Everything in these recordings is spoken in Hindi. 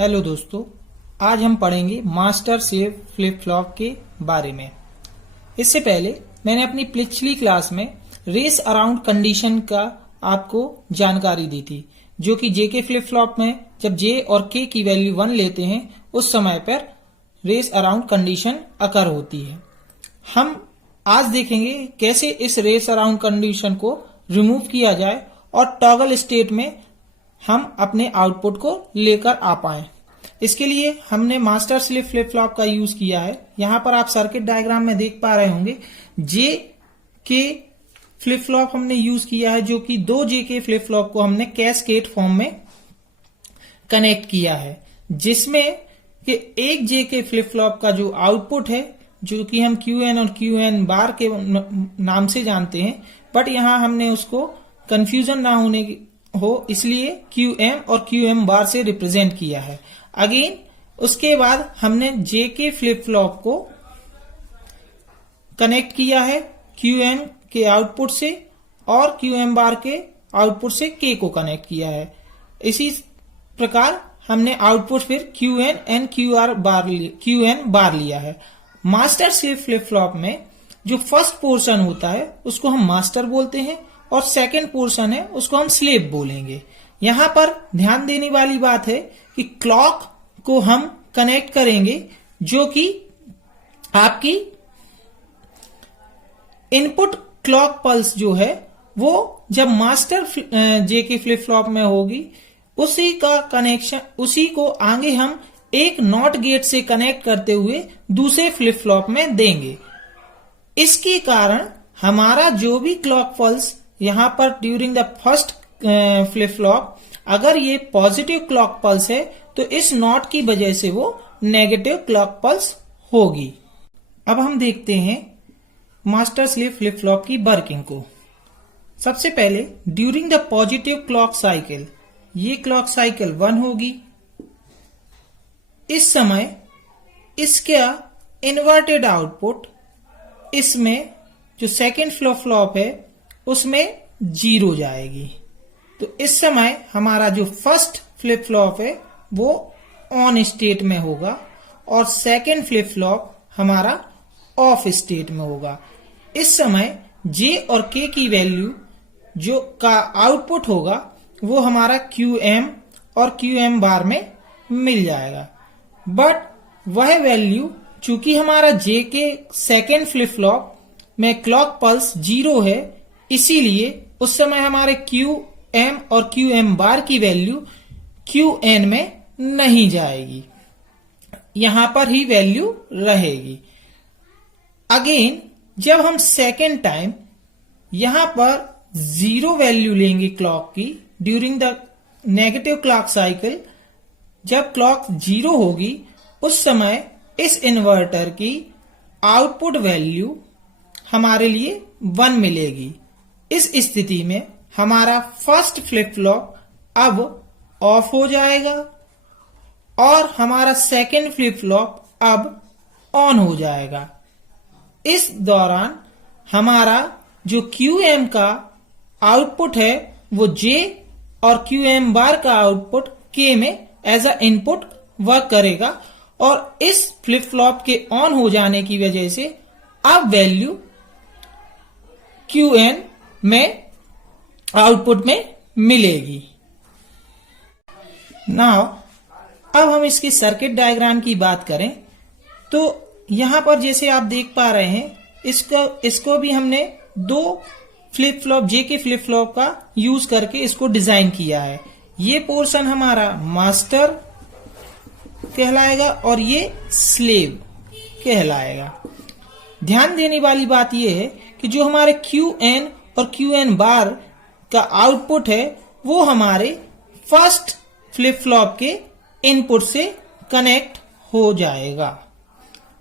हेलो दोस्तों, आज हम पढ़ेंगे मास्टर स्लेव फ्लिप फ्लॉप के बारे में। इससे पहले मैंने अपनी पिछली क्लास में रेस अराउंड कंडीशन का आपको जानकारी दी थी, जो कि जेके फ्लिप फ्लॉप में जब जे और के की वैल्यू 1 लेते हैं उस समय पर रेस अराउंड कंडीशन अकर होती है। हम आज देखेंगे कैसे इस रेस अराउंड कंडीशन को रिमूव किया जाए और टॉगल स्टेट में हम अपने आउटपुट को लेकर आ पाए। इसके लिए हमने मास्टर स्लेव फ्लिप फ्लॉप का यूज किया है। यहां पर आप सर्किट डायग्राम में देख पा रहे होंगे जे के फ्लिप फ्लॉप हमने यूज किया है, जो कि 2 जे के फ्लिप फ्लॉप को हमने कैस्केड फॉर्म में कनेक्ट किया है, जिसमें कि एक जे के फ्लिप फ्लॉप का जो आउटपुट है, जो कि हम क्यू एन और क्यू एन बार के नाम से जानते हैं, बट यहां हमने उसको कंफ्यूजन ना होने हो इसलिए क्यू एम और क्यू एम बार से रिप्रेजेंट किया है। अगेन उसके बाद हमने जे के फ्लिप फ्लॉप को कनेक्ट किया है क्यू एन के आउटपुट से और क्यू एम बार के आउटपुट से के को कनेक्ट किया है। इसी प्रकार हमने आउटपुट फिर Q N and Q N bar लिया है। मास्टर स्लेव फ्लिप फ्लॉप में जो फर्स्ट पोर्शन होता है उसको हम मास्टर बोलते हैं और सेकेंड पोर्शन है उसको हम स्लेव बोलेंगे। यहां पर ध्यान देने वाली बात है कि क्लॉक को हम कनेक्ट करेंगे, जो कि आपकी इनपुट क्लॉक पल्स जो है वो जब मास्टर जेके फ्लिप फ्लॉप में होगी उसी का कनेक्शन, उसी को आगे हम एक नॉट गेट से कनेक्ट करते हुए दूसरे फ्लिप फ्लॉप में देंगे। इसके कारण हमारा जो भी क्लॉक पल्स यहां पर during the first flip flop अगर ये पॉजिटिव क्लॉक पल्स है तो इस नॉट की वजह से वो नेगेटिव क्लॉक पल्स होगी। अब हम देखते हैं मास्टर स्लेव फ्लिप फ्लॉप की वर्किंग को। सबसे पहले during the positive clock cycle, ये क्लॉक साइकिल 1 होगी। इस समय इसका इन्वर्टेड आउटपुट इसमें जो सेकेंड फ्लिप फ्लॉप है उसमें 0 जाएगी। तो इस समय हमारा जो फर्स्ट फ्लिप फ्लॉप है वो ऑन स्टेट में होगा और सेकेंड फ्लिप फ्लॉप हमारा ऑफ स्टेट में होगा। इस समय जे और के की वैल्यू जो का आउटपुट होगा वो हमारा क्यू एम और क्यू एम बार में मिल जाएगा, बट वह वैल्यू चूंकि हमारा जे के सेकेंड फ्लिप फ्लॉप में क्लॉक पल्स 0 है, इसीलिए उस समय हमारे क्यू एम और क्यू एम बार की वैल्यू क्यू एन में नहीं जाएगी, यहां पर ही वैल्यू रहेगी। अगेन जब हम सेकेंड टाइम यहां पर 0 वैल्यू लेंगे क्लॉक की during the negative clock cycle, जब क्लॉक 0 होगी उस समय इस इन्वर्टर की आउटपुट वैल्यू हमारे लिए 1 मिलेगी। इस स्थिति में हमारा फर्स्ट फ्लिप फ्लॉप अब ऑफ हो जाएगा और हमारा सेकेंड फ्लिप फ्लॉप अब ऑन हो जाएगा। इस दौरान हमारा जो क्यू एम का आउटपुट है वो जे और क्यू एम बार का आउटपुट के में एज अ इनपुट वर्क करेगा और इस फ्लिप फ्लॉप के ऑन हो जाने की वजह से अब वैल्यू क्यू एन में आउटपुट में मिलेगी। नाउ अब हम इसकी सर्किट डायग्राम की बात करें तो यहां पर जैसे आप देख पा रहे हैं इसको भी हमने 2 फ्लिप फ्लॉप जे के फ्लिप फ्लॉप का यूज करके इसको डिजाइन किया है। ये पोर्शन हमारा मास्टर कहलाएगा और ये स्लेव कहलाएगा। ध्यान देने वाली बात यह है कि जो हमारे क्यू एन और क्यू एन बार का आउटपुट है वो हमारे फर्स्ट फ्लिप फ्लॉप के इनपुट से कनेक्ट हो जाएगा।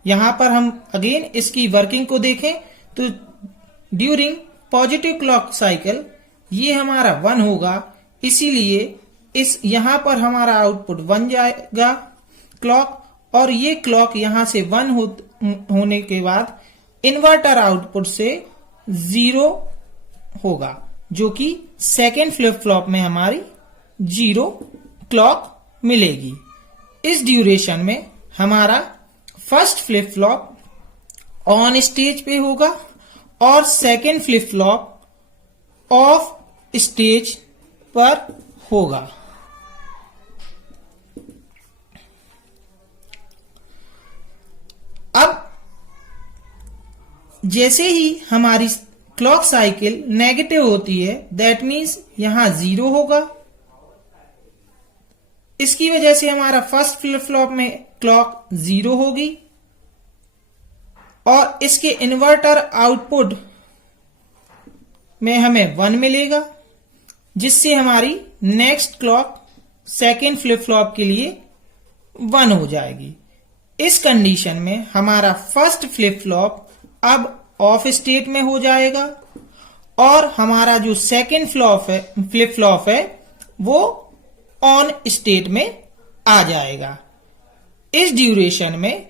यहां पर हम अगेन इसकी वर्किंग को देखें तो ड्यूरिंग पॉजिटिव क्लॉक साइकिल ये हमारा 1 होगा, इसीलिए इस यहां पर हमारा आउटपुट 1 जाएगा क्लॉक, और ये क्लॉक यहां से 1 होने के बाद इन्वर्टर आउटपुट से 0 होगा, जो कि सेकेंड फ्लिप फ्लॉप में हमारी 0 क्लॉक मिलेगी। इस ड्यूरेशन में हमारा first flip flop on stage पे होगा और second flip flop of stage पर होगा। अब जैसे ही हमारी क्लॉक साइकिल नेगेटिव होती है, दैट मीन्स यहां 0 होगा। इसकी वजह से हमारा फर्स्ट फ्लिप फ्लॉप में क्लॉक 0 होगी और इसके इन्वर्टर आउटपुट में हमें 1 मिलेगा, जिससे हमारी next clock second flip flop के लिए 1 हो जाएगी। इस कंडीशन में हमारा फर्स्ट फ्लिप फ्लॉप अब ऑफ स्टेट में हो जाएगा और हमारा जो सेकेंड फ्लिप फ्लॉप है वो ऑन स्टेट में आ जाएगा। इस ड्यूरेशन में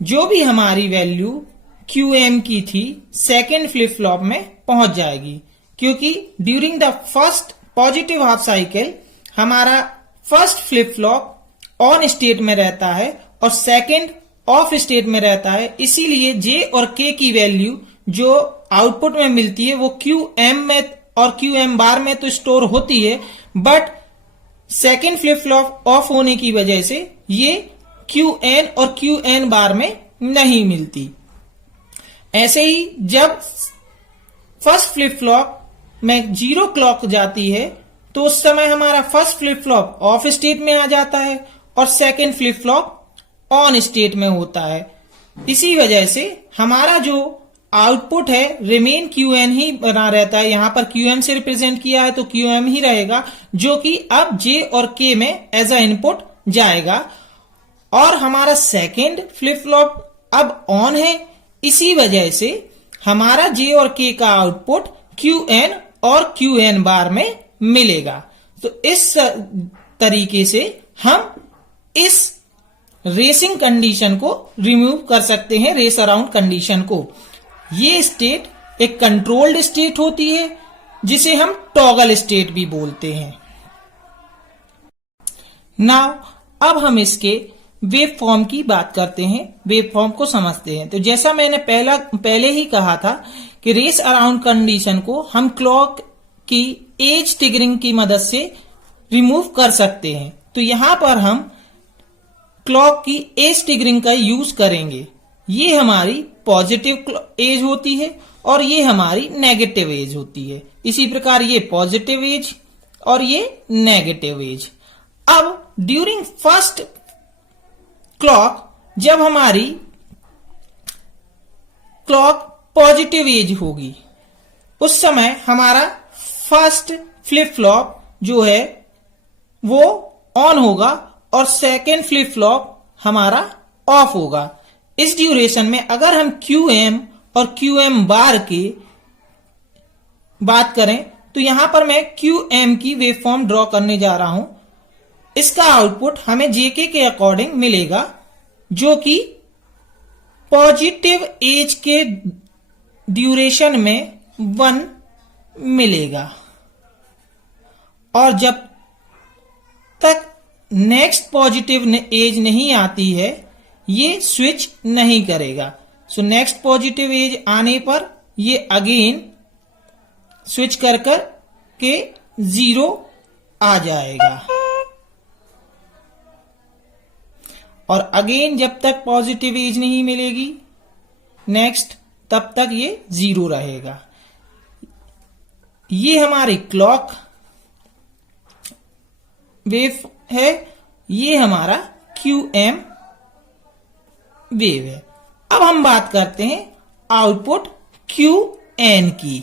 जो भी हमारी वैल्यू QM की थी सेकेंड फ्लिप फ्लॉप में पहुंच जाएगी, क्योंकि during the first positive half cycle हमारा first flip flop on state में रहता है और सेकेंड ऑफ स्टेट में रहता है। इसीलिए J और K की वैल्यू जो आउटपुट में मिलती है वो QM में और QM बार में तो स्टोर होती है, but second flip flop of होने की वजह से ये QN और QN बार में नहीं मिलती। ऐसे ही जब फर्स्ट फ्लिप फ्लॉप में 0 क्लॉक जाती है तो उस समय हमारा first flip flop of state में आ जाता है और second flip flop on state में होता है। इसी वजह से हमारा जो आउटपुट है रिमेन QN ही बना रहता है। यहां पर QM से रिप्रेजेंट किया है तो QM ही रहेगा, जो कि अब J और K में एज अ इनपुट जाएगा और हमारा सेकेंड फ्लिप फ्लॉप अब ऑन है। इसी वजह से हमारा J और K का आउटपुट QN और QN बार में मिलेगा। तो इस तरीके से हम इस रेसिंग कंडीशन को रिमूव कर सकते हैं, रेस अराउंड कंडीशन को। ये स्टेट एक कंट्रोल्ड स्टेट होती है जिसे हम टॉगल स्टेट भी बोलते हैं। नाउ अब हम इसके वेव फॉर्म की बात करते हैं, वेव फॉर्म को समझते हैं। तो जैसा मैंने पहले ही कहा था कि रेस अराउंड कंडीशन को हम क्लॉक की एज ट्रिगरिंग की मदद से रिमूव कर सकते हैं। तो यहां पर हम क्लॉक की एज ट्रिगरिंग का यूज करेंगे। ये हमारी पॉजिटिव एज होती है और ये हमारी नेगेटिव एज होती है। इसी प्रकार ये पॉजिटिव एज और ये नेगेटिव एज। अब ड्यूरिंग फर्स्ट क्लॉक जब हमारी क्लॉक पॉजिटिव एज होगी उस समय हमारा फर्स्ट फ्लिप फ्लॉप जो है वो ऑन होगा और सेकेंड फ्लिप फ्लॉप हमारा ऑफ होगा। इस ड्यूरेशन में अगर हम QM और QM बार की बात करें तो यहां पर मैं QM की वेव फॉर्म ड्रॉ करने जा रहा हूं। इसका आउटपुट हमें JK के अकॉर्डिंग मिलेगा, जो कि पॉजिटिव एज के ड्यूरेशन में 1 मिलेगा और जब तक नेक्स्ट पॉजिटिव एज नहीं आती है ये स्विच नहीं करेगा। सो नेक्स्ट पॉजिटिव एज आने पर ये अगेन स्विच कर के 0 आ जाएगा और अगेन जब तक पॉजिटिव एज नहीं मिलेगी नेक्स्ट तब तक ये 0 रहेगा। ये हमारी क्लॉक वेव है, ये हमारा QM वेव है। अब हम बात करते हैं आउटपुट QN की।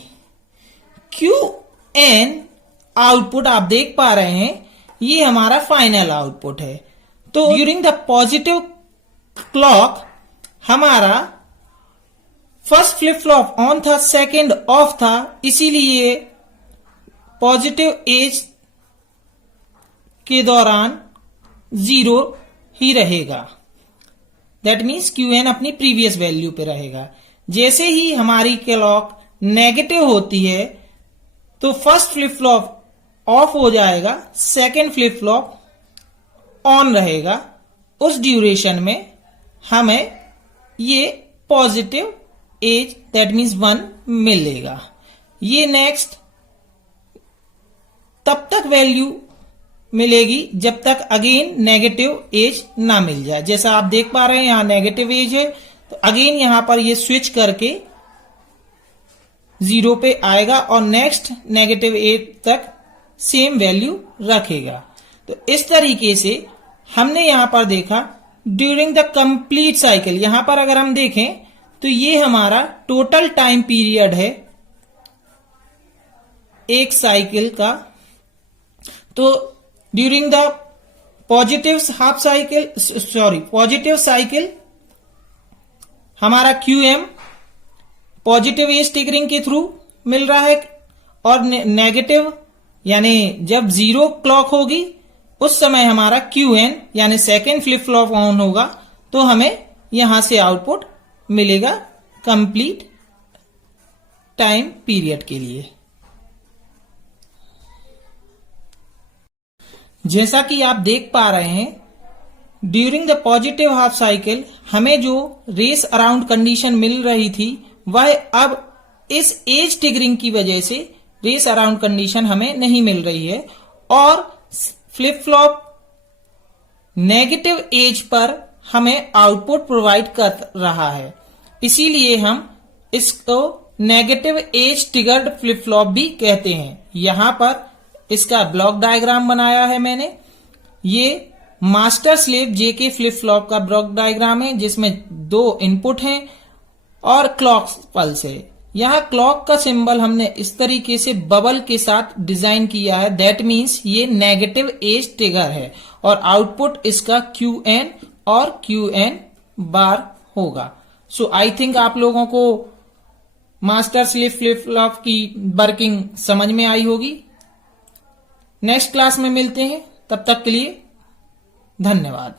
QN आउटपुट आप देख पा रहे हैं, ये हमारा फाइनल आउटपुट है। तो ड्यूरिंग द पॉजिटिव क्लॉक हमारा फर्स्ट फ्लिप फ्लॉप ऑन था, सेकेंड ऑफ था, इसीलिए पॉजिटिव एज के दौरान 0 ही रहेगा। दैट मीन्स QN अपनी प्रीवियस वैल्यू पे रहेगा। जैसे ही हमारी क्लॉक नेगेटिव होती है तो फर्स्ट फ्लिप फ्लॉप ऑफ हो जाएगा, सेकेंड फ्लिप फ्लॉप ऑन रहेगा उस ड्यूरेशन में हमें ये पॉजिटिव एज दैट मीन्स 1 मिलेगा। ये नेक्स्ट तब तक वैल्यू मिलेगी जब तक अगेन नेगेटिव एज ना मिल जाए। जैसा आप देख पा रहे हैं यहां नेगेटिव एज है, तो अगेन यहां पर ये स्विच करके 0 पे आएगा और नेक्स्ट नेगेटिव एज तक सेम वैल्यू रखेगा। तो इस तरीके से हमने यहां पर देखा ड्यूरिंग द कंप्लीट साइकिल। यहां पर अगर हम देखें तो ये हमारा टोटल टाइम पीरियड है एक साइकिल का। तो ड्यूरिंग द पॉजिटिव साइकिल हमारा QM पॉजिटिव एज ट्रिगरिंग के थ्रू मिल रहा है, और नेगेटिव यानी जब 0 क्लॉक होगी उस समय हमारा QN यानी सेकेंड फ्लिप फ्लॉप ऑन होगा, तो हमें यहां से आउटपुट मिलेगा कंप्लीट टाइम पीरियड के लिए। जैसा कि आप देख पा रहे हैं during the positive half cycle हमें जो रेस अराउंड कंडीशन मिल रही थी वह अब इस एज ट्रिगरिंग की वजह से रेस अराउंड कंडीशन हमें नहीं मिल रही है, और flip flop negative as per हमें आउटपुट प्रोवाइड कर रहा है। इसीलिए हम इसको negative edge triggered flip flop भी कहते हैं। यहां पर इसका ब्लॉक डायग्राम बनाया है मैंने। ये master slave JK flip flop का ब्लॉक डायग्राम है जिसमें 2 इनपुट हैं और क्लॉक पल्स है। यहां क्लॉक का सिंबल हमने इस तरीके से बबल के साथ डिजाइन किया है, दैट मीन्स ये नेगेटिव एज ट्रिगर है, और आउटपुट इसका QN और QN बार होगा। सो आई थिंक आप लोगों को मास्टर स्लेव फ्लिप फ्लॉप की वर्किंग समझ में आई होगी। नेक्स्ट क्लास में मिलते हैं, तब तक के लिए धन्यवाद।